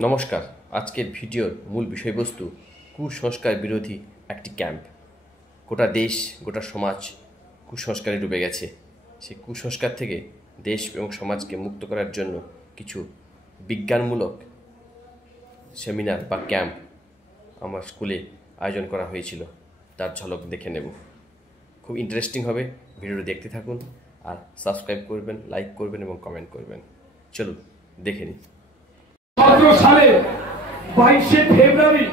নমস্কার। আজকের ভিডিওর মূল বিষয়বস্তু কুসংস্কার বিরোধী একটি ক্যাম্প। গোটা দেশ গোটা সমাজ কুসংস্কারে ডুবে গেছে। সেই কুসংস্কার থেকে দেশ এবং সমাজকে মুক্ত করার জন্য কিছু বিজ্ঞানমূলক সেমিনার বা ক্যাম্প আমার স্কুলে আয়োজন করা হয়েছিল, তার ঝলক দেখে নেব। খুব ইন্টারেস্টিং হবে, ভিডিওটি দেখতে থাকুন আর সাবস্ক্রাইব করবেন, লাইক করবেন এবং কমেন্ট করবেন। চলুন দেখে নিই। সালে 22শে ফেব্রুয়ারি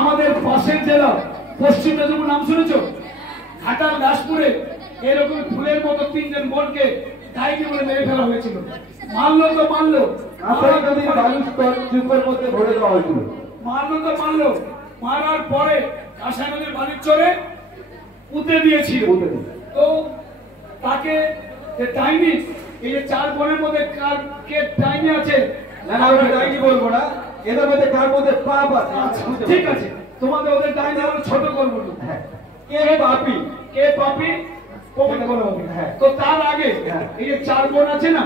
আমাদের পাশের জেলা পশ্চিম মেদিনীপুর নাম শুনেছ? ঘাটাল দাসপুরে এরকম ফুলের মতো তিনজন বোনকে ডাইনি বলে মেরে ফেলা হয়েছিল। মারলো তো মারলো, মারার পরে কাঁসাই নদীর বাড়ির চরে পুঁতে দিয়েছিল। তো তাকে ডাইনি, এই যে চার বোনের মধ্যে কার কে ডাইনি আছে বলবো না, এদের মধ্যে কার মধ্যে পাপ আছে। ঠিক আছে, তোমাদের ওদের ডাইনি আমরা ছোট করবো না। কে পাপি কে পাপি প্রমাণ করা হবে। তো তার আগে এই যে চার বোন আছে না,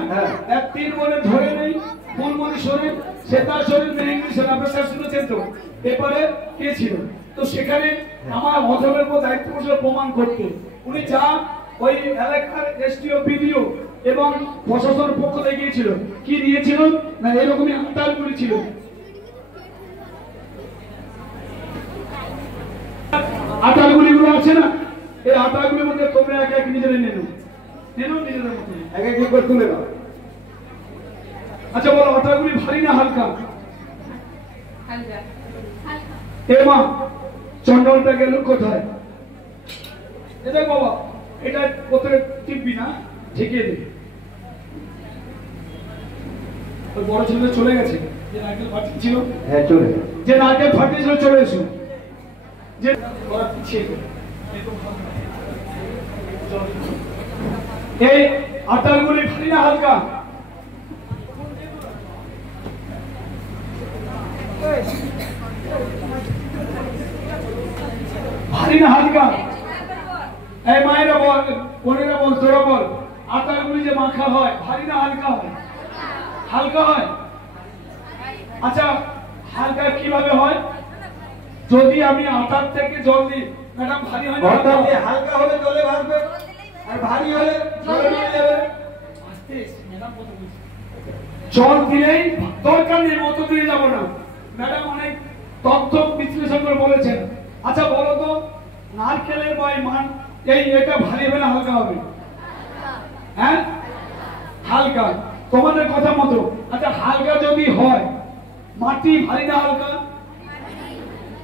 এক তিন বোনের ধরে নেই, ফুলমণি শরীফ, শ্বেতা শরীফ, মেহেন্দ্র শরীফ, আপনারা শুনেছেন তো পেপারে কে ছিল। তো সেখানে আমার অধবের উপর দায়িত্ব ছিল প্রমাণ করতে। উনি যা ওই এলাকার এসডিও বিডিও এবং প্রশাসনের পক্ষ থেকে গিয়েছিল, কি দিয়েছিল না এরকমই আতারগুলি ছিল। আতারগুলি গুলো আছে না, এই আতারগুলির মধ্যে তোমরা এক এক নিজেদের নেনো নিজেদের মধ্যে এক এক করে তুলে দাও। আচ্ছা বলো, আতারগুলি ভারী না হালকা? এ মা, চন্ডলটা গেল কোথায়? এটা বাবা, এটা কোথায় টিপবি না, ঠেকিয়ে দেবে। বড় ছেলে চলে গেছে, যে নারকেল ফাটিয়েছিল, হ্যাঁ চলে গেছে, যে নারকেল ফাটিয়েছিল চলে এসো। যে এই আটারগুলি ভারী না হালকা? ভারী না হালকা? এই মায়েরা বল, বোনেরা বল, তোরা বল, আটারগুলি যে মাখা হয় ভারী না হালকা হয়? হালকা হয়। আচ্ছা হালকা কিভাবে হয়? যদি আমি আটার থেকে জল দিই, ম্যাডাম ভারী হয় না? হালকা হলে জলে ভাসবে, আর ভারী হলে জলে মিশে যাবে। জল দিলেই দরকার নেই, মতো দিয়ে যাবো না। ম্যাডাম অনেক তথ্য বিশ্লেষণ করে বলেছেন। আচ্ছা বলো তো, নারকেলের মান এই এটা ভারী হবে না হালকা হবে? হ্যাঁ হালকা, তোমাদের কথা মতো। আচ্ছা হালকা যদি হয়, মাটি ভারী না হালকা?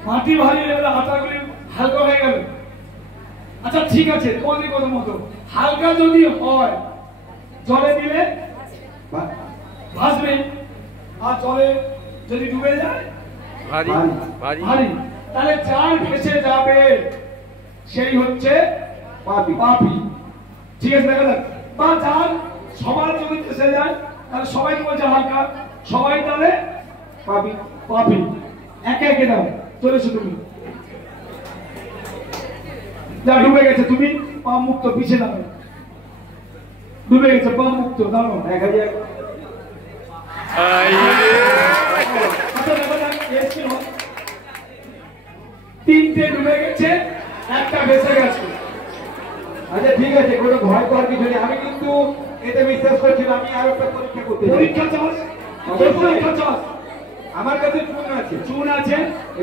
মাটি ভারী হলে আটাগুলি হালকা হয়ে গেল। আচ্ছা ঠিক আছে, তোমাদের কথা মতো হালকা যদি হয়, জলে দিলে ভাসবে, আর জলে যদি ডুবে যায় ভারী। তাহলে যার ভেসে যাবে সেই হচ্ছে পাপী। ঠিক আছে, দেখা যাক। বা যার সবার যদি ভেসে যায়, তাহলে সবাই বলছে হালকা, সবাই তাহলে পাপী। একে একে দাও, চলেছো তুমি। যা ডুবে গেছে, তুমি পা মুক্ত, পিছিয়ে দাও। ডুবে গেছে, পা মুক্ত, দাঁড়াও। তিনটে ডুবে গেছে, একটা ভেসে গেছে। আচ্ছা ঠিক আছে, কোনো ভয় করার কিছু নেই। আমি কিন্তু এতে বিশ্বাস করছি না। আমি আরো একটা পরীক্ষা করতে চাই। পরীক্ষা চাস? আমার কাছে চুন আছে,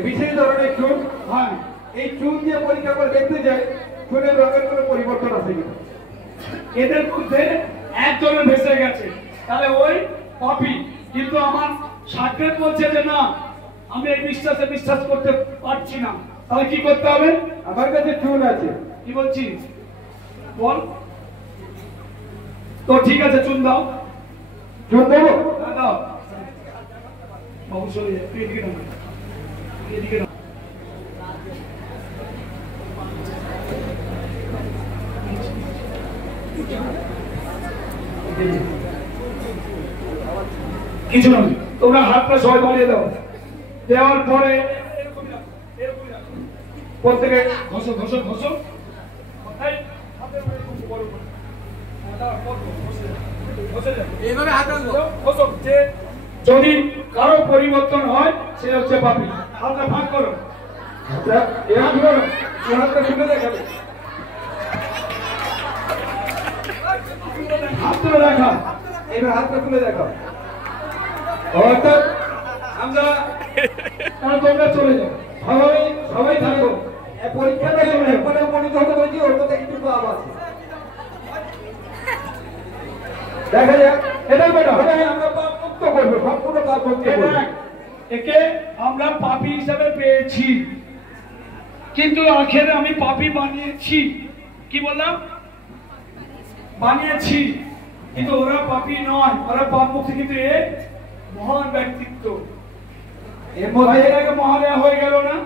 বিশেষ ধরনের চুন। হ্যাঁ, এই চুন দিয়ে পরীক্ষা করে দেখতে যাই চুনের রঙের কোনো পরিবর্তন আছে কিনা। এদের মধ্যে একজনের ভেসে গেছে, তাহলে ওই পাপী। কিন্তু আমার সাক্ষাৎ বলছে যে না, আমি এই বিশ্বাস করতে পারছি না। তাহলে কি করতে হবে? আমার কাছে চুন আছে। কি বলছিস বল। তো ঠিক আছে, চুন দাও। চুন দেবো? দাও বাবু, চলে যায়। তুই এদিকে নাও, এদিকে নাও। কিছু নয়, তোমরা হাতটা সবাই বাড়িয়ে দাও। দেওয়ার পরে প্রত্যেকে ঘষো ঘষো ঘষো। এইভাবে হাত ঘষো। যে যদি কারো পরিবর্তন হয় সে হচ্ছে পাপী। হাতটা ভাগ করো, হাত করো, হাতটা খুলে দেখাবে, হাত তুলে দেখা, এবার হাতটা খুলে দেখো। অর্থাৎ আমরা তোমরা চলে যাও, সবাই সবাই থাকো, পরীক্ষাটা একবারে মনিত হতে বলছি, ওর মধ্যে কিছু পাপ আছে, দেখা যাক। এটাই বেটা, আমরা পাপ মুক্ত করবো, সম্পূর্ণ পাপ মুক্ত করবো। একে আমরা পাপী হিসাবে পেয়েছি, কিন্তু আখেরে আমি পাপী বানিয়েছি। কি বললাম? বানিয়েছি, কিন্তু ওরা পাপী নয়, ওরা পাপ মুক্তি। কিন্তু এ মহান ব্যক্তিত্ব, এর মধ্যে মহালয়া হয়ে গেল না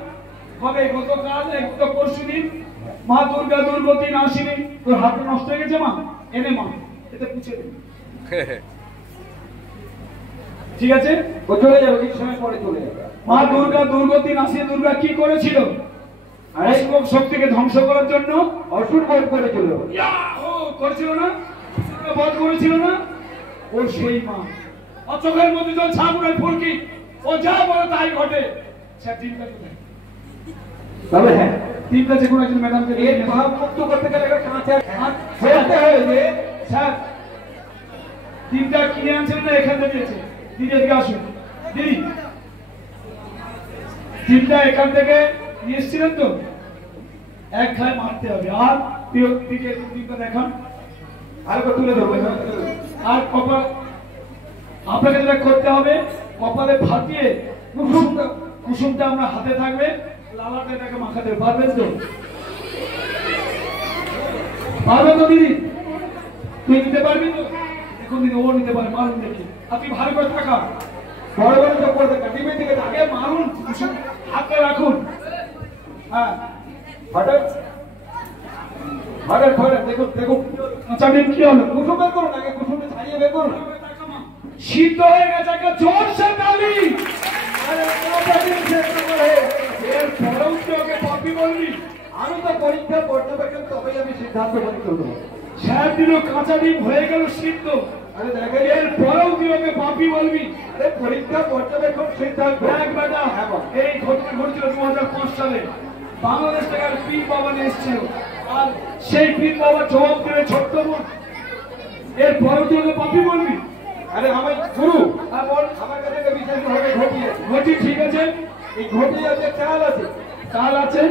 কবে? গতকাল, গত পরশু দিন মা দুর্গা দুর্গতি নাসিনী। তোর হাতে নষ্ট হয়ে গেছে মা, এনে মা এতে পুছে দে, ঠিক আছে? ও চলে যাবে, কিছু সময় পরে চলে যাবে। মা দুর্গা দুর্গতি নাসিনী। দুর্গা কি করেছিল? অশুভ শক্তিকে ধ্বংস করার জন্য অসুর বধ করেছিল। করেছিল না? বধ করেছিল না? ও সেই মা। ও চোখের মধ্যে জল, ছাগলের ফুলকি, ও যা বলে তাই ঘটে। তবে হ্যাঁ, তিনটা যে কোনো একজন ম্যাডামকে এর ভাব মুক্ত করতে গেলে কাঁচা ফেলতে হয় যে স্যার তিনটা কিনে আনছেন না, এখান থেকে দিয়েছে। দিদি এদিকে আসুন, দিদি তিনটা এখান থেকে নিয়ে এসেছিলেন তো, এক খায় মারতে হবে। আর দিকে তিনটা দেখান, আর তুলে ধরবো। আর কপাল আপনাকে যেটা করতে হবে, কপালে ফাটিয়ে কুসুমটা আমরা হাতে থাকবে, লালাটা এটাকে মাখাতে পারবেন তো? পারবে তো দিদি? তুই নিতে পারবি তো? এখন দিদি ও নিতে পারে, মারুন দেখি। আপনি ভালো করে থাকা, বড় বড় চোখ করে দেখা, টিভির দিকে আগে মারুন, কুসুম হাতে রাখুন। হ্যাঁ, হঠাৎ হঠাৎ হঠাৎ দেখুন দেখুন, চাকরি কি হলো? কুসুম বের করুন, আগে কুসুমটা ছাড়িয়ে বের করুন। সিদ্ধ হয়ে গেছে, একটা জোরসে তালি। আমি তো পরীক্ষা পর্যবেক্ষণ, তবেই আমি সিদ্ধান্ত করে করবো। স্যার দিল কাঁচা ডিম হয়ে গেল সিদ্ধ, আরে দেখে এর পরেও তুই ওকে পাপি বলবি? আরে পরীক্ষা পর্যবেক্ষণ সিদ্ধান্ত এক বেটা। এই ঘটনা ঘটেছিল 2005 সালে, বাংলাদেশ থেকে আর পীর বাবা নিয়ে এসেছিল, আর সেই পীর বাবা জবাব করে ছোট্ট বোন। এর পরেও তুই ওকে পাপি বলবি? আরে আমার গুরু, আমার কাছে একটা বিশেষ ভাবে ঘটি আছে। ঘটি ঠিক আছে, এই ঘটি আছে, চাল আছে, চাল আছে,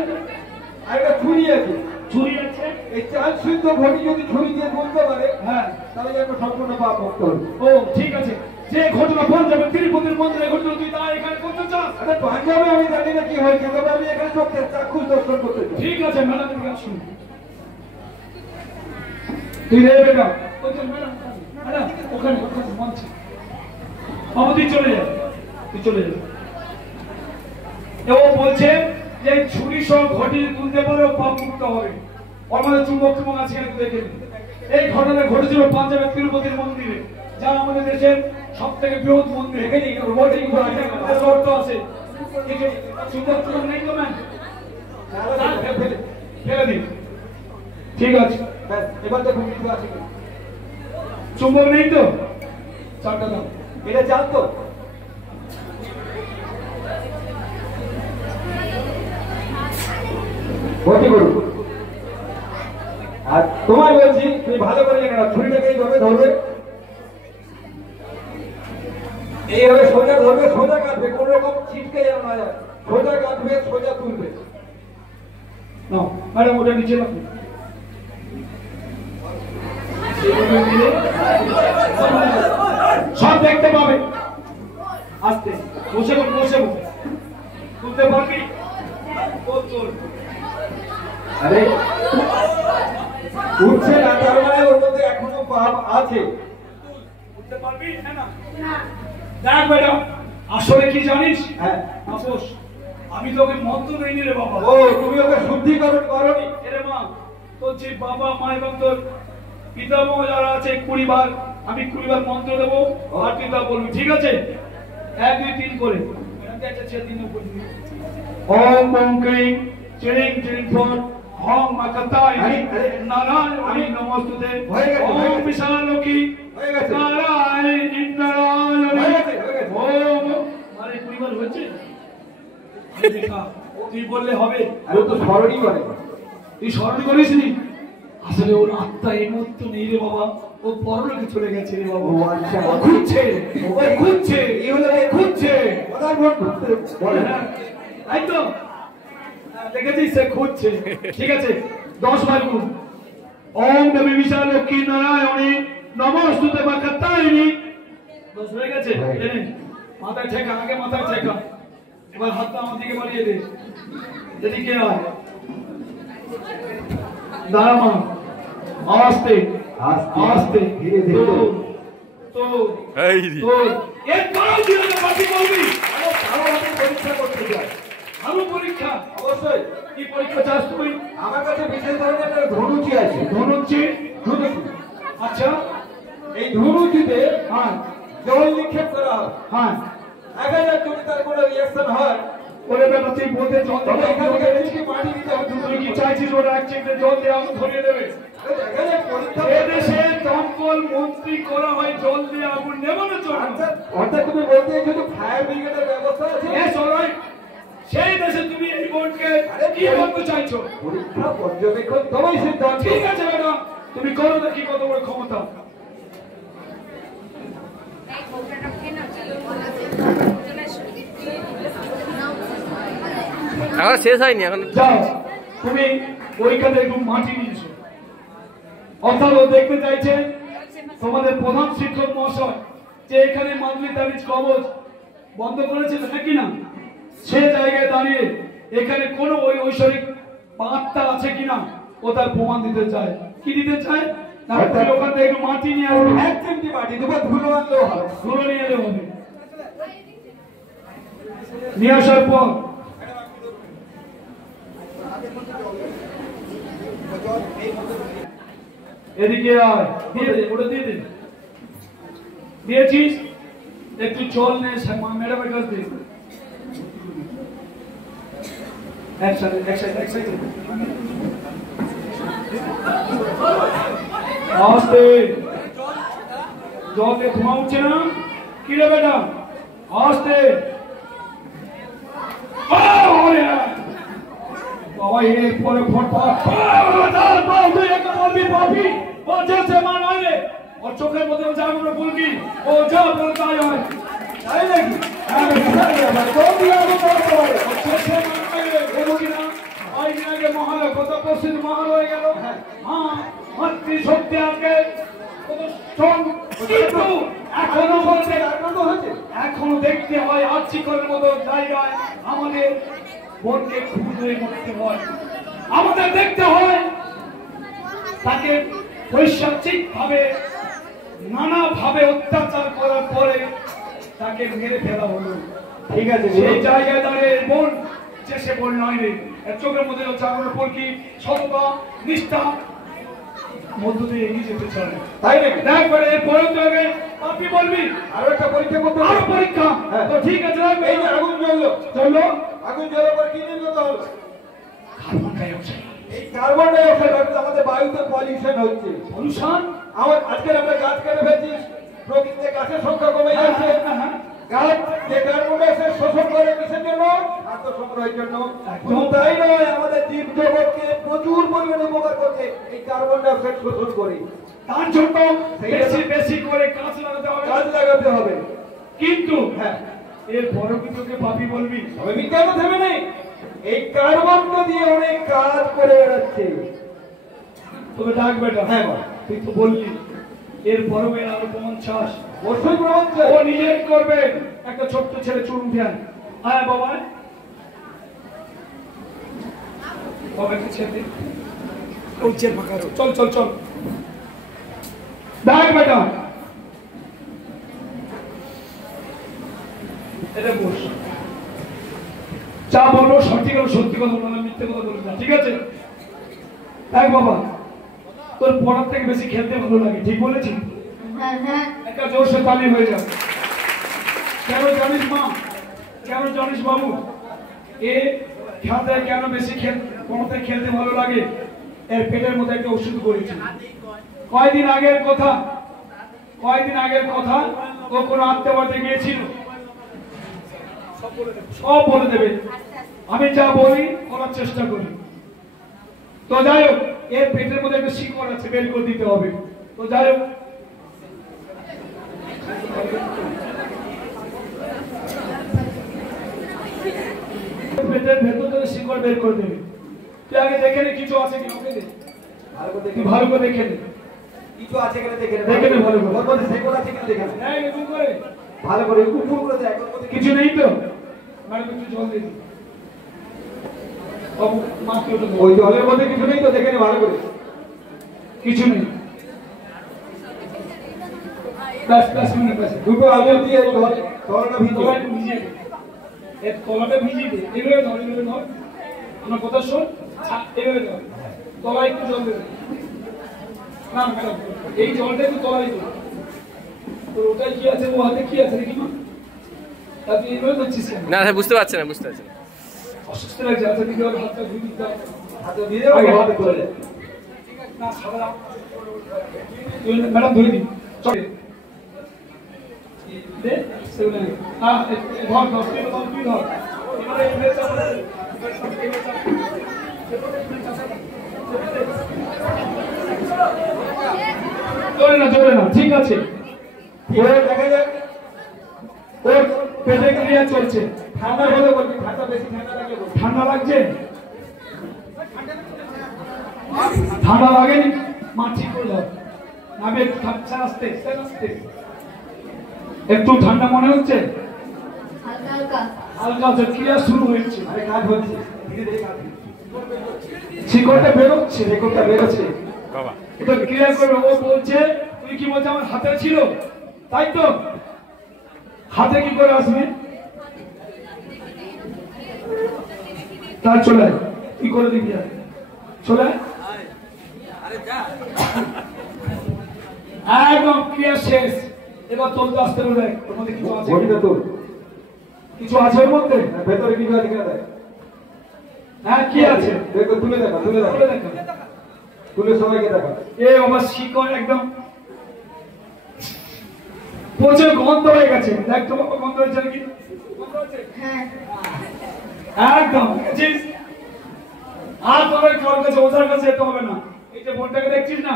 আর একটা ছুরি আছে, ছুরি আছে। এই চাল সিদ্ধ ঘটি যদি ছুরি দিয়ে বলতে পারে, হ্যাঁ, তাহলে একটা সম্পূর্ণ পাপ মুক্ত হবে। ও ঠিক আছে। যে ঘটনা পাঞ্জাবে তিরুপতির মন্দিরে ঘটল, তুই তা এখানে করতে চাস? আরে পাঞ্জাবে আমি জানি না কি হয়েছে, তবে আমি এখানে চোখে চাক্ষুষ দর্শন করতে চাই। ঠিক আছে, ম্যাডাম এদিকে আসুন। তুই রে বেটা, ম্যাডাম ওখানে ওখানে মঞ্চে বাবু, তুই চলে যা, তুই চলে যা। ও বলছে যে ছুরি সহ ঘটি তুলতে পারে, ও পাপ মুক্ত হবে। ওর মধ্যে চুম্বক চুম্বক আছে কিনা দেখে। এই ঘটনা ঘটেছিল পাঞ্জাবের তিরুপতির মন্দিরে, যা আমাদের দেশের সব থেকে বৃহৎ মন্দির। এখানে শর্ত আছে, চুম্বক চুম্বক নেই তো ম্যাম, ফেলে দিন। ঠিক আছে, এবার দেখুন কিছু আছে, চুম্বক নেই তো, চারটা দাও। এটা চাল তো? ভর্তি করুন। আর তোমায় বলছি, তুমি ভালো করে লেখা, ছুরিটাকে এইভাবে ধরবে, এইভাবে সোজা ধরবে, সোজা কাটবে, কোন রকম ছিটকে যেন না যায়, সোজা কাটবে, সোজা তুলবে। নাও ম্যাডাম, ওটা নিচে রাখুন। সব দেখতে পাবে। আস্তে বসে বসে বসে তুলতে পারবি? আরে উঠছে না, তার মানে ওর মধ্যে এখনো পাপ আছে। উঠতে পারবি? না দেখ বেটা, আসলে কি জানিস? হ্যাঁ, আপোষ, আমি তোকে মন্ত্র দেইনি রে বাবা। ও, তুমি ওকে শুদ্ধিকরণ করনি? এরে মা, তোর যে বাবা মা এবং তোর পিতামহ যারা আছে 20 বার, আমি 20 বার মন্ত্র দেবো, আর তুই তা বলবি, ঠিক আছে? 1 2 3 করে ওম ওম ক্রিং চিরিং চিরিং ফোন হং মাকাতাই নারায়ণী নমস্তুতে ওম বিশালোকি নারায়ণ ইন্দ্রায়ণী ও আরে পরিবার হচ্ছে দেখা তুই বললে হবে আরে তো স্মরণই করে তুই স্মরণ করিস নি আসলে ওর আত্মা এই মুহূর্তে নেই রে বাবা ও পরলোকে চলে গেছে রে বাবা ও আচ্ছা ও খুঁজছে এই হলো খুঁজছে ওনার বন্ধু বলে না তাই তো দেখেছিস সে খুঁজছে ঠিক আছে 10 বার গুণ ওম দেবী বিশাল লক্ষ্মী নারায়ণী নমস্তুতে বাকাতায়নি 10 হয়ে গেছে মাথায় ঠেকা আগে মাথায় ঠেকা এবার হাতটা আমার দিকে বাড়িয়ে দে এদিকে আয় দাঁড়ামা আস্তে আস্তে ধীরে ধীরে তো এই রে। তো এক কাজ দিয়ে বাকি বলবি আমাকে পরীক্ষা করতে চাই ভালো পরীক্ষা অবশ্যই কি পরীক্ষা চাস তুই আমার কাছে বিশেষ ধরনের একটা ধনুচি আছে ধনুচি ধনুচি আচ্ছা এই ধনুচিতে হ্যাঁ জল নিক্ষেপ করা হয় হ্যাঁ 1000 যদি তার কোনো রিঅ্যাকশন হয় ওরে বেটা তুই বলতে জল তবে দেবে এখান থেকে বেশি মাটি দিতে হবে তুই কি চাইছিস ওরা এক চিমটে জল দিয়ে আগুন ধরিয়ে দেবে এখানে পরীক্ষা এদেশে দমকল মন্ত্রী করা হয় জল দিয়ে আগুন নেবানোর জন্য অর্থাৎ তুমি বলতে শুধু ফায়ার ব্রিগেডের ব্যবস্থা আছে Yes, all right. সেই দেশে তুমি এই বোর্ডকে কি বলতে চাইছো পরীক্ষা পর্যবেক্ষণ তোমায় সিদ্ধান্ত ঠিক আছে ম্যাডাম তুমি করো দেখি কত বড় ক্ষমতা এখন শেষ হয়নি এখন যাও তুমি ওইখানে একটু মাটি নিয়ে এসো অর্থাৎ ও দেখতে চাইছে তোমাদের প্রধান শিক্ষক মহাশয় যে এখানে মান্থলি তাবিজ কবজ বন্ধ করেছে নাকি না সে জায়গায় দাঁড়িয়ে এখানে কোনো ওই ঐশ্বরিক আত্মা আছে কিনা ও তার প্রমাণ দিতে চায় কি দিতে চায় না তুমি ওখান থেকে একটু মাটি নিয়ে আসবে এক চিমটি মাটি দেবো ধুলো আনলেও হবে ধুলো নিয়ে এলে হবে নিয়ে আসার পর এদিকে আয় দিয়ে দে ওটা দিয়ে দে দিয়েছিস একটু চল নে ম্যাডামের কাছ থেকে একসাথে আস্তে জল দিয়ে ধোঁয়া উঠছে না কি রে বেটা আস্তে বাবা এর পরে ওর চোখের মধ্যে যা আমরা বলবি ও যা বল তাই হয় তাই নাকি মহালয় কত প্রসিদ্ধ মহালয় হয়ে গেল হ্যাঁ মাতৃশক্তি আগে এখনো দেখতে হয় আর্চিকলের মতো জায়গায় আমাদের বোনকে খুঁজে করতে হয় আমাদের দেখতে হয় তাকে পৈশাচিক ভাবে নানা ভাবে অত্যাচার করার পরে তাকে মেরে ফেলা হলো ঠিক আছে সেই জায়গায় দাঁড়িয়ে বোন যে সে বোন নয় রে চোখের মধ্যে চাকরের পর কি সততা নিষ্ঠা মধ্য দিয়ে এগিয়ে যেতে চায় তাই নাকি একবারে এরপরে তোকে আপনি বলবি আরো একটা পরীক্ষা করতে আরো পরীক্ষা হ্যাঁ। তো ঠিক আছে এই যে আগুন জ্বললো চললো আগুন জ্বলার পর কি নির্গত হলো কার্বন ডাই অক্সাইড এই কার্বন ডাই অক্সাইড অর্থাৎ আমাদের বায়ুতে পলিউশন হচ্ছে পলিউশন আমার আজকে আমরা গাছ কেটে ফেলছি প্রকৃতিতে গাছের সংখ্যা কমে যাচ্ছে গাছ যে কার্বন ডাই অক্সাইড শোষণ করে কিসের জন্য খাদ্য সংগ্রহের জন্য শুধু তাই নয় আমাদের জীব জগৎকে প্রচুর পরিমাণে উপকার করছে এই কার্বন ডাই অক্সাইড শোষণ করে তার জন্য বেশি বেশি করে গাছ লাগাতে হবে গাছ লাগাতে হবে কিন্তু হ্যাঁ এর বড় তোকে পাপি বলবি তবে বিজ্ঞান থেমে নেই এই কার্বনটা দিয়ে অনেক কাজ করে বেড়াচ্ছে তোকে ডাক বেটা হ্যাঁ বল। তুই তো বললি এর বড় এর আরো 50 অবশ্যই প্রমাণ চাই। ও নিজে করবে একটা ছোট্ট ছেলে চুন ধ্যান আয় বাবা বাবা কি ছেলে ওই চের ফাঁকা আছে। চল চল চল ডাক বেটা এটা বস যা বলবো সঠিক হলো সত্যি কথা বলবো মিথ্যে কথা বলবো না ঠিক আছে দেখ বাবা তোর পড়ার থেকে বেশি খেলতে ভালো লাগে ঠিক বলেছি একটা জোরসে তালি হয়ে যাবে কেন জানিস মা কেন জানিস বাবু এ খেলতে কেন বেশি পড়াতে খেলতে ভালো লাগে এর পেটের মধ্যে একটা ওষুধ করেছি কয়দিন আগের কথা ও কোনো আত্মীয় বাড়িতে গিয়েছিল সব বলে দেবে। আমি যা বলি করার চেষ্টা করি। তো যাই হোক, এর পেটের মধ্যে একটা শিকড় আছে, বের করে দিতে হবে। তো যাই হোক, পেটের ভেতর থেকে শিকড় বের করে দেবে। তুই আগে দেখে নে কিছু আছে কি, ওকে দে ভালো করে দেখে নে কিছু আছে কিনা দেখে দেখে নে ভালো করে। ওর মধ্যে সেই কথা আছে কিনা দেখে নে। এই এরকম করে ভালো করে উপর করে দেখ, ওর মধ্যে কিছু নেই তো, মানে একটু জল দিয়ে দিই। বাবু মাকে ওটা দাও। ওই জলের মধ্যে কিছু নেই তো, দেখে নে ভালো করে। কিছু নেই। ব্যাস ব্যাস, মনে ব্যাস। দুটো আঙুল দিয়ে এই তলাটা ভিজিয়ে তলাটা একটু ভিজিয়ে দে। এর তলাটা ভিজিয়ে দে। এভাবে ধর, এভাবে ধর। আমার কথা শোন, এভাবে ধর। তলায় একটু জল দেবে। না ম্যাডাম, এই জলটা একটু তলায় দেবে। তোর ওটাই কি আছে, ও হাতে কি আছে দেখি না। তাতে এইভাবে ধরছিস কেন? না বুঝতে পারছি না, বুঝতে পারছি না। অসুস্থ লাগছে, আচ্ছা দিদি ওর হাতটা ধুয়ে দিতে হবে। হাতে দিয়ে দাও, আগে হাতে করে দে। না সাদা ম্যাডাম ধরে দিন, চলে দে সেগুলো নেই। না ধর ধর, তুই ধর। এবারে এভাবে চাপা দে। চলে না, ঠিক আছে। এবার দেখা যাক ওর পেটে ক্রিয়া চলছে। ঠান্ডা হলে বলবি, ঠান্ডা বেশি ঠান্ডা লাগলে বলবি। ঠান্ডা লাগছে? ঠান্ডা লাগেনি? মা ঠিক করে দাও। নামে থাকছে, আসতে আসতে। একটু ঠান্ডা মনে হচ্ছে? হালকা হালকা হচ্ছে, ক্রিয়া শুরু হয়েছে। আরে কাজ হচ্ছে, ধীরে ধীরে কাজ হচ্ছে। শিকড়টা বেরোচ্ছে, রেকর্ডটা বেরোচ্ছে। বাবা এটা ক্রিয়া করবে। ও বলছে, তুই কি বলছে আমার হাতে ছিল, তাই তো? হাতে কি করে আসবে? তার চলে আয়। কি করে দেখবি? চলে আয়। একদম ক্রিয়া শেষ। এবার তোর তো আসতে হবে। ওর মধ্যে কিছু আছে? বডিটা তোর কিছু আছে ওর মধ্যে? ভেতরে কিছু আছে কিনা দেখ। হ্যাঁ, কি আছে? দেখো, তুলে দেখা, তুলে দেখা, বলে দেখো। তুলে সবাইকে দেখা। এই আমার শিকড় একদম প্রচুর গন্ধ হয়ে গেছে। দেখ তো বাবা, গন্ধ হয়েছে নাকি? গন্ধ হচ্ছে? হ্যাঁ একদম দেখছিস? আর তোদের কারোর কাছে, ওদের কাছে যেতে হবে না। এই যে বোনটাকে দেখছিস না,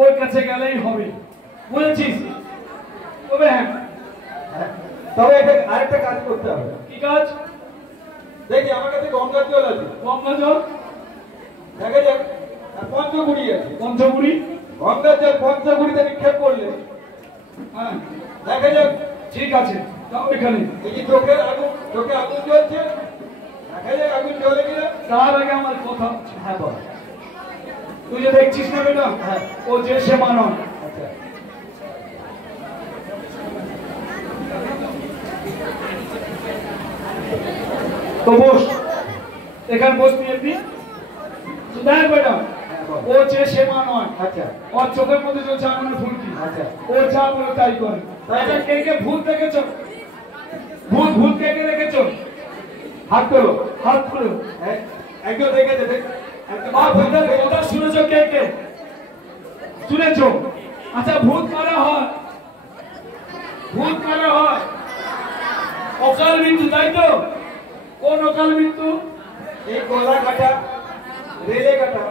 ওর কাছে গেলেই হবে। বুঝেছিস? তবে হ্যাঁ, তবে আরেকটা কাজ করতে হবে। কি কাজ? দেখি আমার কাছে গঙ্গার জল আছে, গঙ্গা জল, দেখা যাক। আর পঞ্চগুড়ি আছে, পঞ্চমুড়ি। গঙ্গার জল পঞ্চগুড়িতে নিক্ষেপ করলে হ্যাঁ দেখা যাক। ঠিক আছে, যাও এখানে। এই যে চোখে আগুন জ্বলছে, দেখা যাক আগুন জ্বলে কিনা। তার আগে আমার কথা আছে। হ্যাঁ বল। তুই যে দেখছিস না বেটা, হ্যাঁ। ও যে সে মানব। আচ্ছা, তো বস, এখানে বস তুই এমনি। দেখ বেটা, হ্যাঁ বল। ও যে সে নয়। আচ্ছা, ওর চোখের মধ্যে চলছে আগুনের ফুলকি। আচ্ছা। ও যা বলে তাই করে। তাই কে কে ভূত দেখেছো? ভূত কে কে দেখেছো? হাত তোলো। হাত খুলো। একজন দেখেছে, একজন মা ভূতের কথা শুনেছো কে কে? শুনেছো? আচ্ছা, ভূত কারা হয়? ভূত কারা হয়? অকাল মৃত্যু, তাই তো? কোন অকাল মৃত্যু? এই গলা কাটা, রেলে কাটা,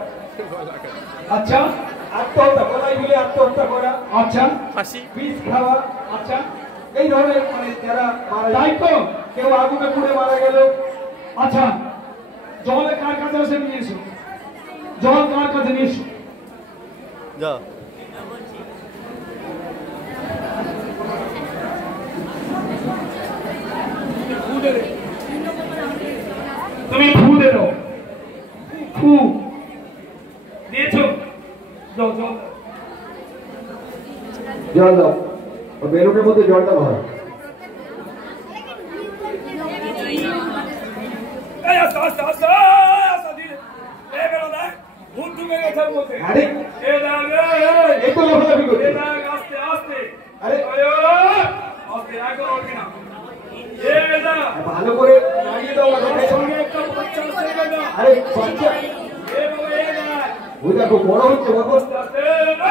আচ্ছা আত্মহত্যা, গলায় ঝুলে আত্মহত্যা করা, আচ্ছা ফাঁসি বিষ খাওয়া, আচ্ছা, এই ধরনের মানে যারা মারা তাই যায়। তো? কেউ আগুনে পুড়ে মারা গেল। আচ্ছা, জলে কার কাছে এসে নিয়ে এসো? জল কার কাছে নিয়ে এসো? যা তুমি ফু দে দাও। ফু দিয়েছো? দাও জল। জল দাও, ও বেলুনের মধ্যে জলটা ভরা। এই আস্তে আস্তে আস্তে আস্তে ধীরে। এই বেরো না, ভূত ঢুকে গেছে ওর মধ্যে। আরে এই দাগ, এই তো লাফালাফি করছে। এই দাগ, আস্তে আস্তে। আরে আয়ো, আস্তে একদম ওঠে না। এই দাগ, ভালো করে লাগিয়ে দাও না। ওর সঙ্গে একটা বাচ্চা আছে বেটা। আরে বাচ্চা, এই বাবা, এই দাগ। ওই দেখো বড় হচ্ছে বাবা। আস্তে আস্তে, আস্তে।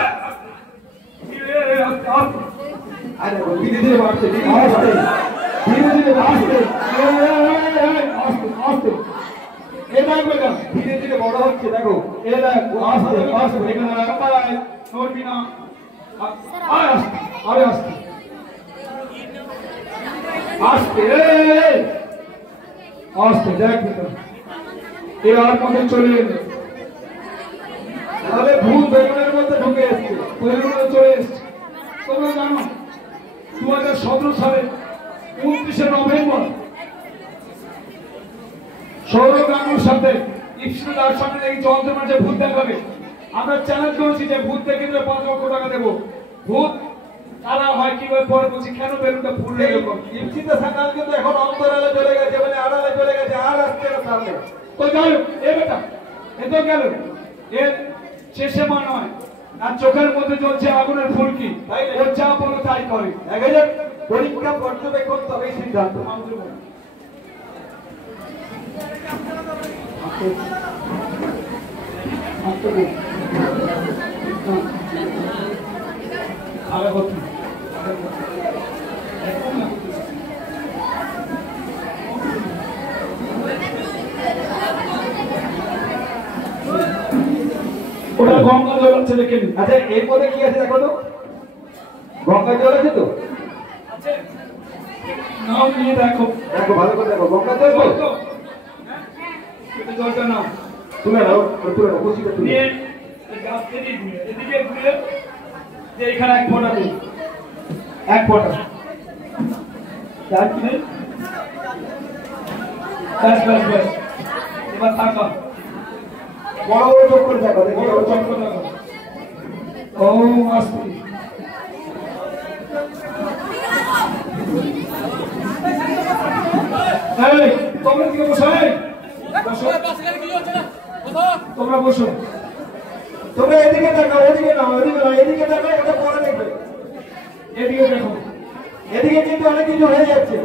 আস্তে আস্তে। আরে ধীরে ধীরে বাড়ছে, ধীরে ধীরে বাড়ছে। ধীরে ধীরে আস্তে আস্তে আস্তে এটা বেটা ধীরে ধীরে বড় হচ্ছে দেখো। এটা আস্তে আস্তে এখানে রাখায় নড়বি না আয় আস্তে আরে আস্তে আস্তে আস্তে দেখ বেটা এ আর মধ্যে চলে এলো তাহলে ভূত বেগুনের মধ্যে ঢুকে এসছে। বেলুনের মধ্যে চলে এসছে তোমরা জানো 2017 সালে 29শে নভেম্বর সৌরভ গাঙ্গুর সাথে ইপসিতার সামনে এই যন্ত্রণা যে ভূত দেখাবে আমরা চ্যালেঞ্জ করেছি যে ভূত দেখে দিলে 5 লক্ষ টাকা দেবো। ভূত তারা হয় কিভাবে পরে বলছি কেন বেলুনটা ফুললে এরকম ইপসিতে সাকাল কিন্তু এখন অন্তরালে চলে গেছে, মানে আড়ালে চলে গেছে, আর আসছে না সামনে। তো যাই হোক এ বেটা এ তো গেল এর শেষে মা নয় আর চোখের মধ্যে জ্বলছে আগুনের ফুলকি তাই না? ও যা বলো তাই করে দেখা যাক পরীক্ষা পর্যবেক্ষণ তবেই সিদ্ধান্ত। ওটা গঙ্গা জল আছে দেখে নি আচ্ছা এর মধ্যে কি আছে দেখো তো, গঙ্গা জল আছে তো? নাও নিয়ে দেখো দেখো ভালো করে দেখো, গঙ্গা জল তো? তো এটা জলটা নাও তুলে নাও, তুলে নাও, কুচিটা তুলে নিয়ে নাও। এই গাছ থেকে ঘুরে এদিকে ঘুরে যে এখানে এক ফোঁটা দিই এক ফোঁটা যার কিনে ব্যাস ব্যাস ব্যাস এবার থাকা বড় বড় চোখ করে দেখো, দেখো বড় চক্র দেখো ও আস্তে এই তোমরা দিকে বসো এই বসো তোমরা বসো তোমরা এদিকে তাকাও, ওদিকে না, ওদিকে না, এদিকে তাকাও, এটা পরে দেখবে। এদিকে দেখো এদিকে কিন্তু অনেক কিছু হয়ে যাচ্ছে।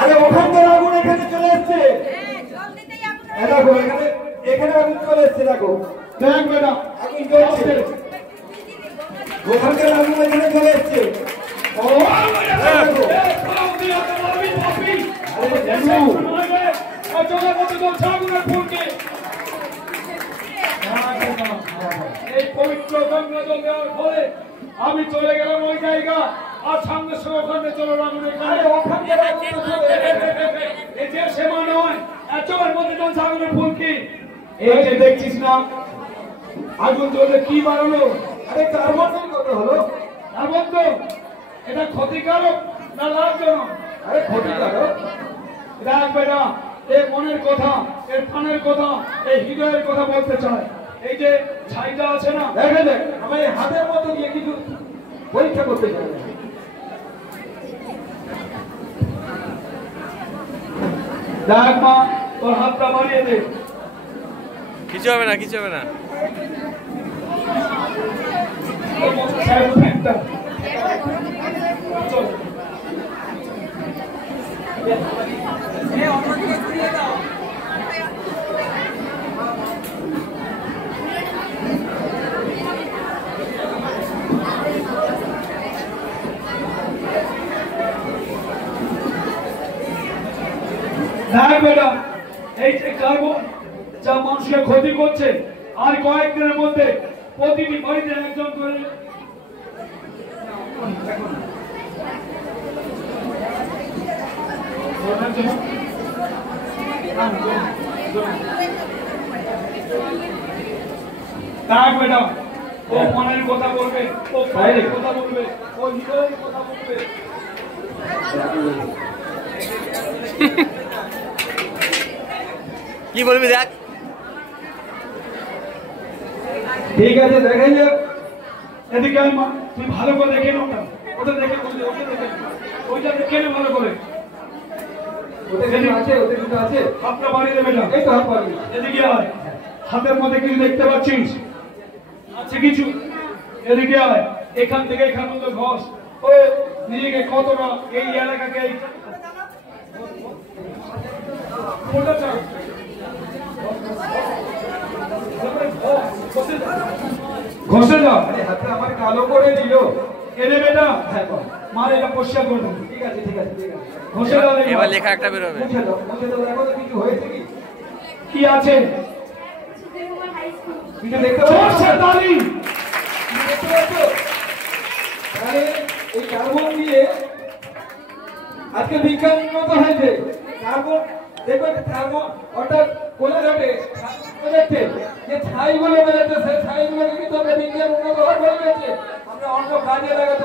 আরে ওখানকার আগুন এখানে চলে এসছে। দেখো এখানে, এখানে আগুন চলে এসছে দেখো, দেখ বেটা আগুন জ্বলছে। ওখানকার আগুন এখানে চলে এসছে। ও দেখো। এই পবিত্র গঙ্গা জল দেওয়ার ফলে আমি চলে গেলাম ওই জায়গা আর সঙ্গে সঙ্গে ওখানে চলে রাখুন আরে ওখানকার আগুন তো চলে এসছে। এই যে সেমা নয় এতবার মধ্যে চলছে আগুনের ফুলকি এই যে দেখছিস না আগুন জ্বলে কি বাড়ালো আরে কার্বন কত হলো? এমন তো এটা ক্ষতিকারক না লাভজনক আরে ক্ষতিকারক। দেখ বেটা এর মনের কথা এর প্রাণের কথা এই হৃদয়ের কথা বলতে চায় এই যে ছাইটা আছে না দেখে দেখ, আমি এই হাতের মতো দিয়ে কিছু পরীক্ষা করতে চাই। দেখ মা তোর হাতটা বাড়িয়ে দে কিছু হবে না, কিছু হবে না। একটা চল দেখ বেটা এই যে কার্বন যা মানুষকে ক্ষতি করছে আর কয়েকদিনের মধ্যে প্রতিটি বাড়িতে একজন করে দেখ বেটা ও মনের কথা বলবে ও বাইরের কথা বলবে ও হৃদয়ের কথা বলবে কি বলবি দেখ। ঠিক আছে, দেখে যাক। এদিকে আয় মা তুই ভালো করে দেখে নে ওটা দেখে বলবি ওটা দেখে ওইটা দেখে নে ভালো করে ওতে কিছু আছে, ওতে কিছু আছে। হাতটা বাড়িয়ে দেবে না এই তো হাত পারবি। এদিকে আয় হাতের মধ্যে কিছু দেখতে পাচ্ছিস আছে কিছু এদিকে আয় এখান থেকে এখান পর্যন্ত ঘষ ও নিজেকে কতটা এই এলাকাকে এই কোনটা চাও ঘষে দাও। আরে হাতে আমার কালো করে দিল। এনে বেটা হ্যাঁ বল। মার এটা পরিষ্কার করবে। ঠিক আছে ঠিক আছে ঠিক আছে। ঘষে দাও দেখি। এবার লেখা একটা বেরোবে। মুছে দাও দেখো তো কিছু হয়েছে কি? কি আছে? কিছু দেখতে পাচ্ছ? সরষে দালি। কি দেখতে পাচ্ছ? তাহলে এই কার্বন দিয়ে আজকে বিজ্ঞান উন্নত হয়েছে। কার্বন দেখো কার্বন অর্থাৎ কোলে যাবে বোঝাচ্ছে যে ছাইগুলো বোঝাচ্ছে সেই ছাইগুলোকে কিন্তু আমরা বিজ্ঞান উন্নত হয়ে গেছে। আমরা অন্য কাজে লাগাতে